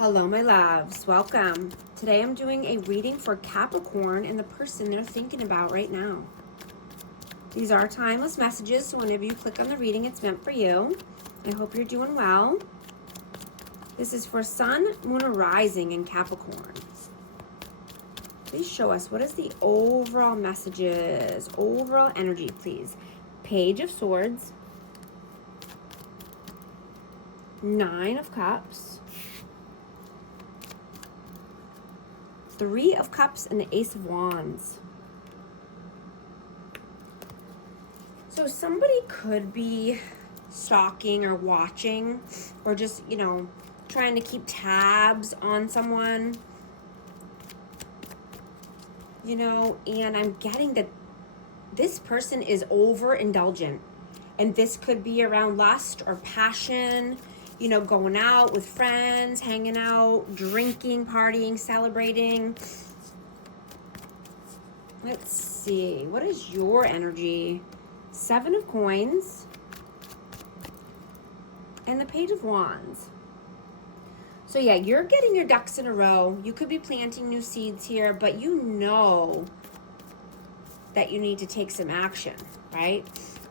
Hello, my loves. Welcome. Today I'm doing a reading for Capricorn and the person they're thinking about right now. These are timeless messages, so whenever you click on the reading, it's meant for you. I hope you're doing well. This is for Sun, Moon, or Rising in Capricorn. Please show us, what is the overall messages, overall energy, please? Page of Swords, Nine of Cups, Three of Cups, and the Ace of Wands. So somebody could be stalking or watching or just, trying to keep tabs on someone, and I'm getting that this person is overindulgent. And this could be around lust or passion, going out with friends, hanging out, drinking, partying, celebrating. Let's see. What is your energy? Seven of Coins and the Page of Wands. So yeah, you're getting your ducks in a row. You could be planting new seeds here, but you know that you need to take some action, right?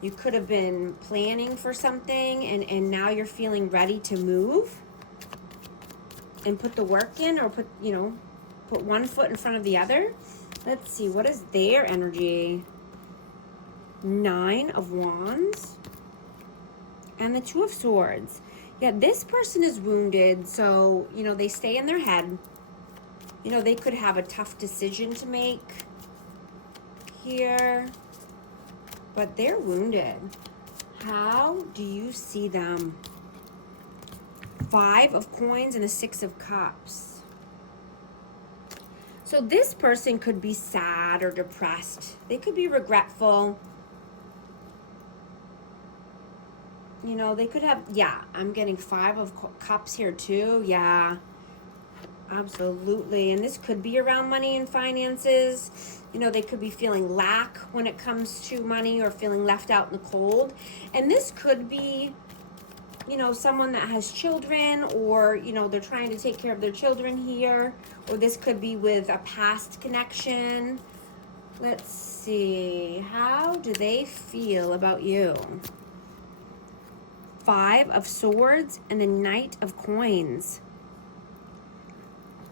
You could have been planning for something and now you're feeling ready to move and put the work in, or put one foot in front of the other. Let's see, what is their energy? Nine of Wands and the Two of Swords. Yeah, this person is wounded, so, they stay in their head. They could have a tough decision to make here, but they're wounded. How do you see them? Five of Coins and the Six of Cups. So this person could be sad or depressed. They could be regretful. They could have, I'm getting Five of Cups here too. Yeah, absolutely. And this could be around money and finances. They could be feeling lack when it comes to money or feeling left out in the cold. And this could be, someone that has children, or, they're trying to take care of their children here. Or this could be with a past connection. Let's see. How do they feel about you? Five of Swords and the Knight of Coins.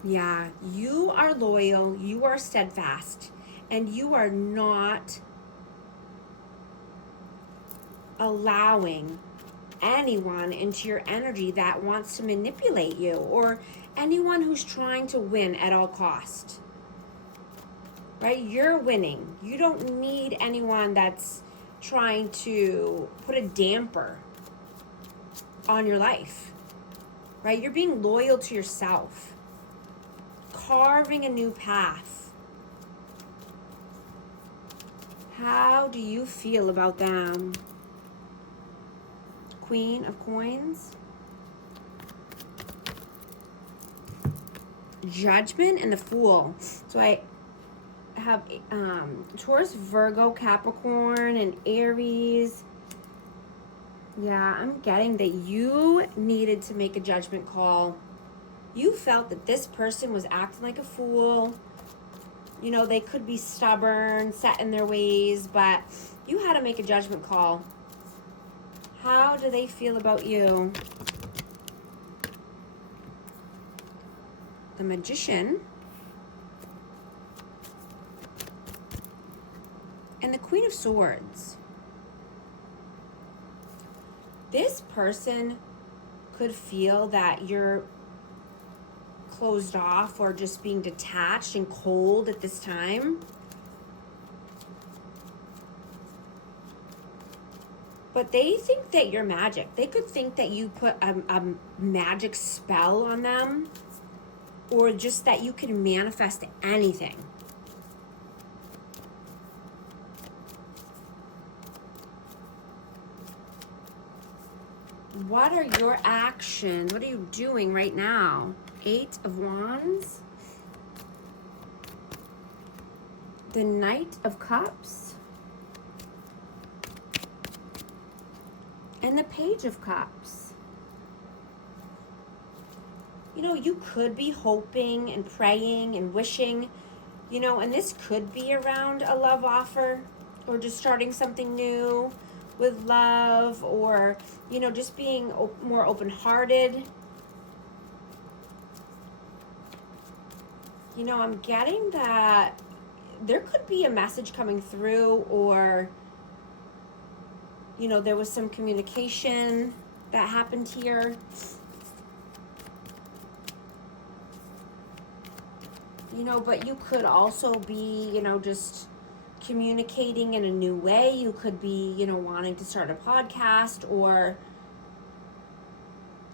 Yeah, you are loyal, you are steadfast, and you are not allowing anyone into your energy that wants to manipulate you, or anyone who's trying to win at all cost. Right? You're winning. You don't need anyone that's trying to put a damper on your life. Right? You're being loyal to yourself. Carving a new path. How do you feel about them? Queen of Coins. Judgment and the Fool. So I have Taurus, Virgo, Capricorn, and Aries. Yeah, I'm getting that you needed to make a judgment call. You felt that this person was acting like a fool. They could be stubborn, set in their ways, but you had to make a judgment call. How do they feel about you? The Magician and the Queen of Swords. This person could feel that you're closed off or just being detached and cold at this time. But they think that you're magic. They could think that you put a magic spell on them, or just that you can manifest anything. What are your actions? What are you doing right now? Eight of Wands. The Knight of Cups. And the Page of Cups. You know, you could be hoping and praying and wishing, you know, and this could be around a love offer or just starting something new with love, or, you know, just being more open-hearted. You know, I'm getting that there could be a message coming through, or, you know, there was some communication that happened here. You know, but you could also be, you know, just communicating in a new way. You could be, you know, wanting to start a podcast, or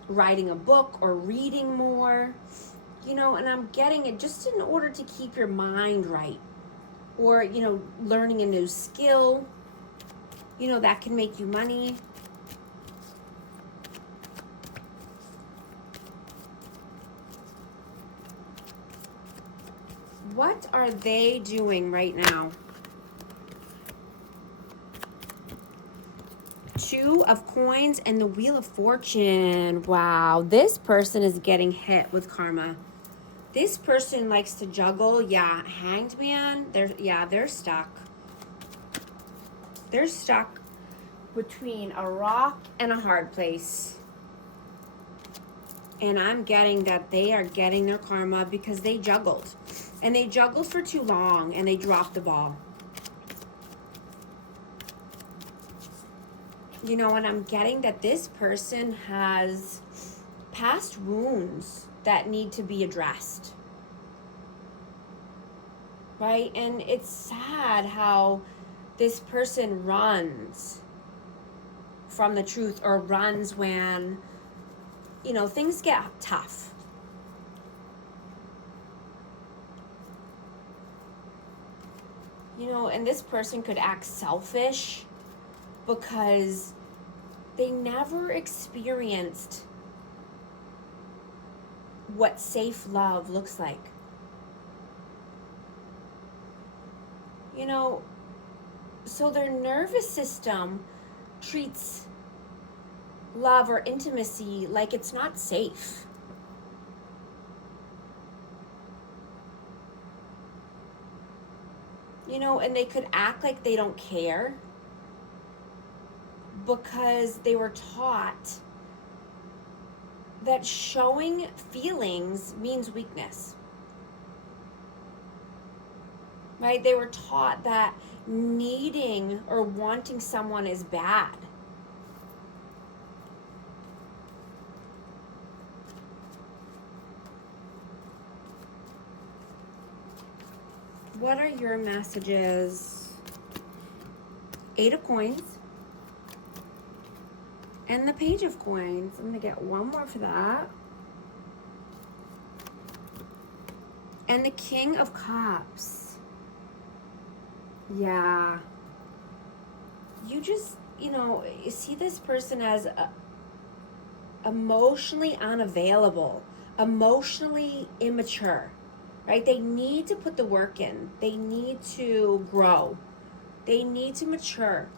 writing a book, or reading more, you know, and I'm getting it just in order to keep your mind right, or, you know, learning a new skill, you know, that can make you money. What are they doing right now? Two of Coins and the Wheel of Fortune. Wow, this person is getting hit with karma. This person likes to juggle. Yeah, Hanged Man. They're stuck. They're stuck between a rock and a hard place. And I'm getting that they are getting their karma because they juggled. And they juggled for too long and they dropped the ball. You know, and I'm getting that this person has past wounds that need to be addressed. Right? And it's sad how this person runs from the truth, or runs when, you know, things get tough. You know, and this person could act selfish because they never experienced what safe love looks like. You know, so their nervous system treats love or intimacy like it's not safe. You know, and they could act like they don't care because they were taught that showing feelings means weakness. Right? They were taught that needing or wanting someone is bad. What are your messages? 8 of Coins and the Page of Coins. I'm going to get one more for that. And the King of Cups. Yeah. You just, you know, you see this person as emotionally unavailable, emotionally immature, right? They need to put the work in. They need to grow. They need to mature.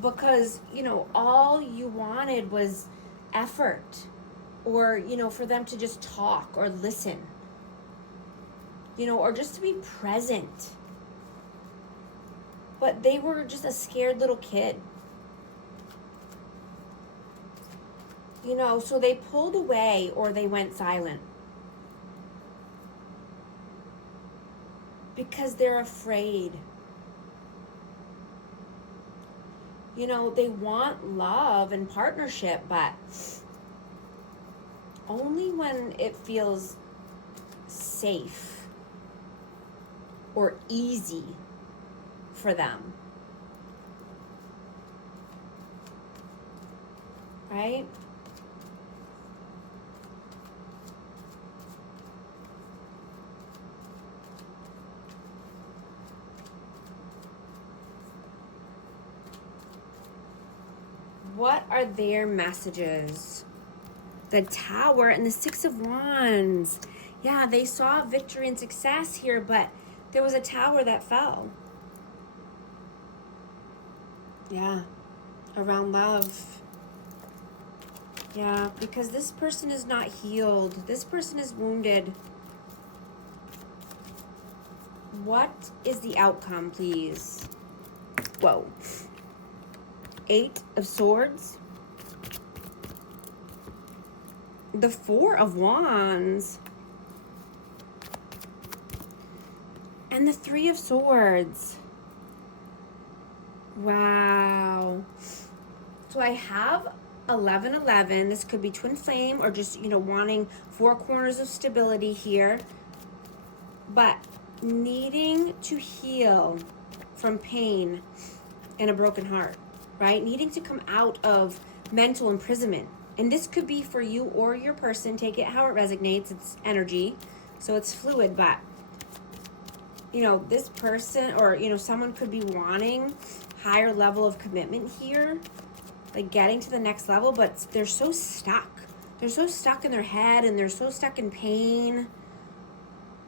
Because, you know, all you wanted was effort, or, you know, for them to just talk or listen, you know, or just to be present. But they were just a scared little kid. You know, so they pulled away or they went silent. Because they're afraid. You know, they want love and partnership, but only when it feels safe or easy for them. Right? What are their messages? The Tower and the 6 of Wands. Yeah, they saw victory and success here, but there was a tower that fell. Yeah, around love. Yeah, because this person is not healed. This person is wounded. What is the outcome, please? Whoa. 8 of Swords. The 4 of Wands. And the 3 of Swords. Wow. So I have 1111. This could be twin flame or just, you know, wanting 4 corners of stability here. But needing to heal from pain and a broken heart, right? Needing to come out of mental imprisonment. And this could be for you or your person. Take it how it resonates. It's energy, so it's fluid. But, you know, this person or, you know, someone could be wanting higher level of commitment here, like getting to the next level, but they're so stuck. They're so stuck in their head and they're so stuck in pain.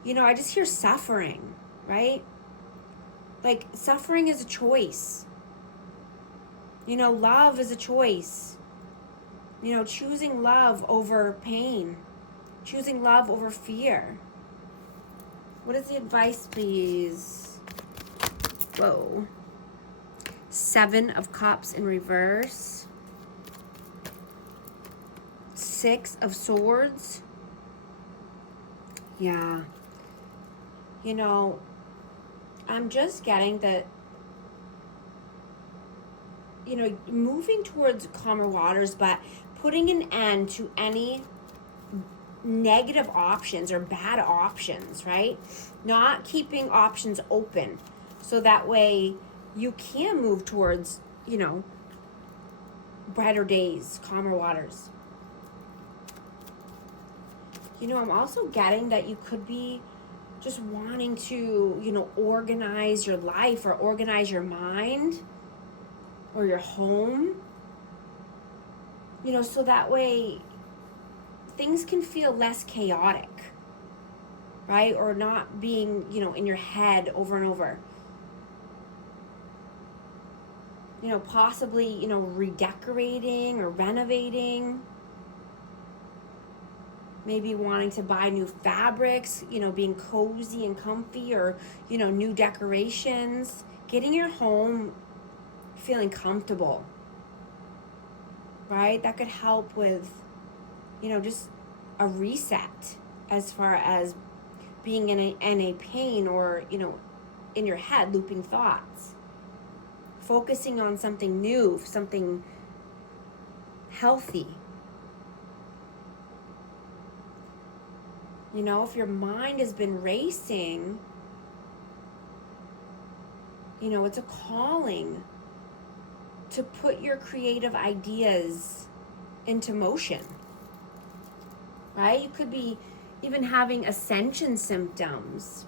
You know, I just hear suffering, right? Like, suffering is a choice. You know, love is a choice. You know, choosing love over pain. Choosing love over fear. What is the advice, please? Whoa. 7 of Cups in reverse. 6 of Swords. Yeah. You know, I'm just getting that, you know, moving towards calmer waters, but putting an end to any negative options or bad options, right? Not keeping options open. So that way you can move towards, you know, brighter days, calmer waters. You know, I'm also getting that you could be just wanting to, you know, organize your life or organize your mind or your home, you know, so that way things can feel less chaotic, right? Or not being, you know, in your head over and over. You know, possibly, you know, redecorating or renovating. Maybe wanting to buy new fabrics, you know, being cozy and comfy, or, you know, new decorations. Getting your home feeling comfortable, right? That could help with, you know, just a reset as far as being in a pain or, you know, in your head, looping thoughts. Focusing on something new, something healthy. You know, if your mind has been racing, you know, it's a calling to put your creative ideas into motion, right? You could be even having ascension symptoms,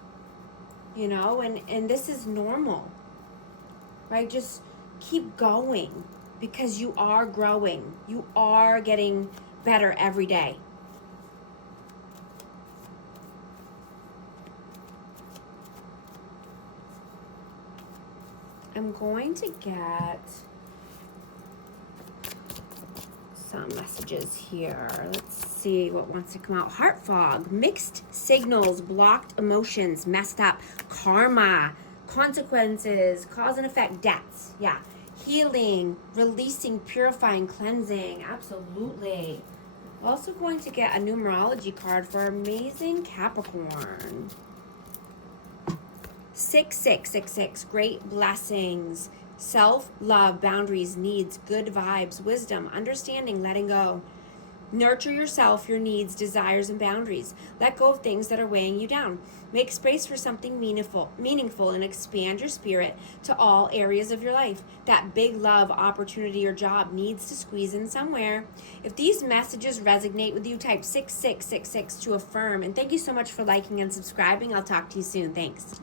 you know, and this is normal, right? Just keep going because you are growing. You are getting better every day. I'm going to get some messages here. Let's see what wants to come out. Heart fog, mixed signals, blocked emotions, messed up, karma, consequences, cause and effect, debts. Yeah. Healing, releasing, purifying, cleansing. Absolutely. Also going to get a numerology card for amazing Capricorn. 6666, great blessings, self-love, boundaries, needs, good vibes, wisdom, understanding, letting go. Nurture yourself, your needs, desires, and boundaries. Let go of things that are weighing you down. Make space for something meaningful, and expand your spirit to all areas of your life. That big love, opportunity, or job needs to squeeze in somewhere. If these messages resonate with you, type 6666 to affirm. And thank you so much for liking and subscribing. I'll talk to you soon. Thanks.